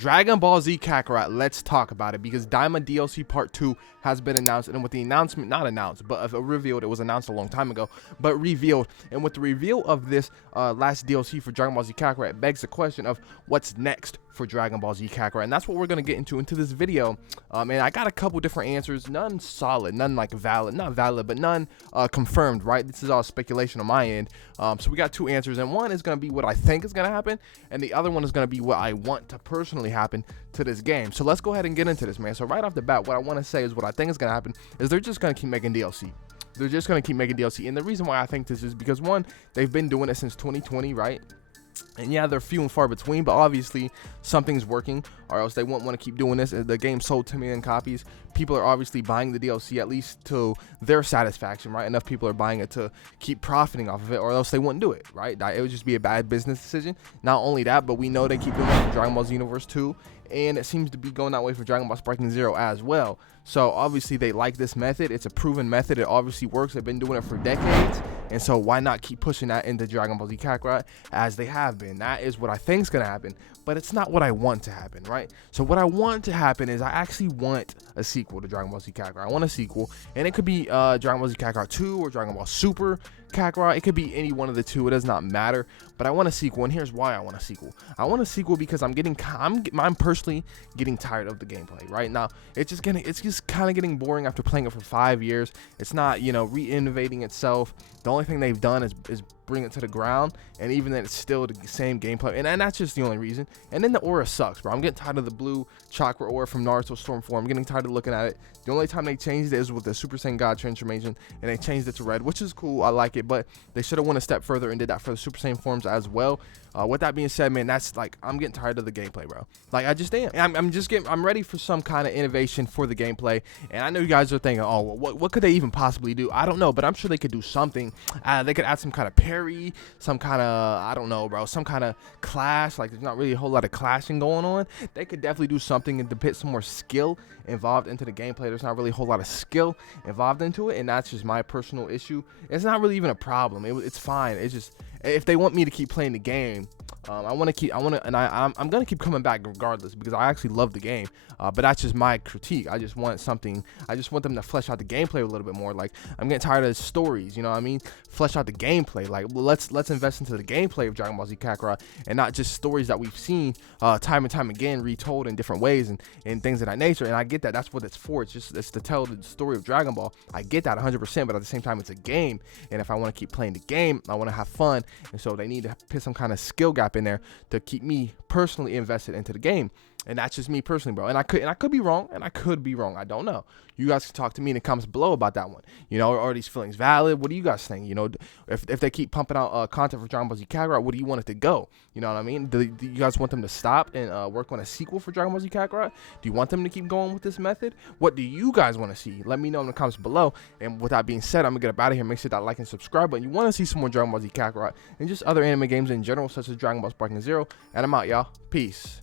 Dragon Ball Z Kakarot, let's talk about it because Daima DLC Part 2 has been announced, and with the announcement, not announced, but revealed, it was announced a long time ago, but revealed, and with the reveal of this last DLC for Dragon Ball Z Kakarot, it begs the question of what's next for Dragon Ball Z Kakarot, and that's what we're going to get into this video, and I got a couple different answers, none solid, none like valid, not valid, but none confirmed, right? This is all speculation on my end, so we got two answers, and one is going to be what I think is going to happen, and the other one is going to be what I want to personally happen to this game. So let's go ahead and get into this, man. So right off the bat, what I want to say is what I think is going to happen is they're just going to keep making DLC. They're just going to keep making DLC, and the reason why I think this is because, one, they've been doing it since 2020, right? And yeah, they're few and far between, but obviously something's working, or else they won't want to keep doing this. The game sold 10 million copies. People are obviously buying the DLC, at least to their satisfaction, right? Enough people are buying it to keep profiting off of it, or else they wouldn't do it, right? It would just be a bad business decision. Not only that, but we know they keep doing it for Dragon Ball Z Universe 2, and it seems to be going that way for Dragon Ball Sparking Zero as well. So obviously they like this method. It's a proven method. It obviously works. They've been doing it for decades, and so why not keep pushing that into Dragon Ball Z Kakarot as they have been? That is what I think is going to happen, but it's not what I want to happen, right? So what I want to happen is I actually want a sequel to Dragon Ball Z Kakarot. I want a sequel, and it could be Dragon Ball Z Kakarot 2 or Dragon Ball Super Kakarot. It could be any one of the two. It does not matter, but I want a sequel, and here's why I want a sequel. I want a sequel because I'm personally getting tired of the gameplay right now. It's just kind of getting boring after playing it for 5 years. It's not, you know, re-innovating itself. The only thing they've done is bring it to the ground, and even then it's still the same gameplay, and that's just the only reason. And then the aura sucks, bro. I'm getting tired of the blue chakra aura from Naruto Storm 4. I'm getting tired of looking at it. The only time they changed it is with the Super Saiyan God transformation, and they changed it to red, which is cool. I like it, but they should have went a step further and did that for the Super Saiyan forms as well. With that being said, man, that's like, I'm getting tired of the gameplay, bro. Like, I just am. I'm ready for some kind of innovation for the gameplay, and I know you guys are thinking, oh, well, what could they even possibly do? I don't know, but I'm sure they could do something. They could add some kind of parry, some kind of, I don't know, bro, some kind of clash. Like, there's not really a whole lot of clashing going on. They could definitely do something and depict some more skill involved into the gameplay. There's not really a whole lot of skill involved into it, and that's just my personal issue. It's not really even a problem. It's fine. It's just, if they want me to keep playing the game, I'm gonna keep coming back regardless, because I actually love the game. But that's just my critique. I just want them to flesh out the gameplay a little bit more. Like, I'm getting tired of stories, you know what I mean? Flesh out the gameplay. Like, well, let's invest into the gameplay of Dragon Ball Z Kakarot, and not just stories that we've seen time and time again retold in different ways and things of that nature. And I get that. That's what it's for. It's to tell the story of Dragon Ball. I get that 100%, but at the same time, it's a game, and if I want to keep playing the game, I want to have fun, and so they need to put some kind of skill gap in there to keep me personally invested into the game. And that's just me personally, bro. And I could be wrong, I don't know. You guys can talk to me in the comments below about that one. You know, are these feelings valid? What do you guys think? You know, if they keep pumping out content for Dragon Ball Z Kakarot, what do you want it to go? You know what I mean? Do you guys want them to stop and work on a sequel for Dragon Ball Z Kakarot? Do you want them to keep going with this method? What do you guys want to see? Let me know in the comments below. And with that being said, I'm gonna get up out of here. Make sure that like and subscribe button. You want to see some more Dragon Ball Z Kakarot and just other anime games in general, such as Dragon Ball Sparking Zero. And I'm out, y'all. Peace.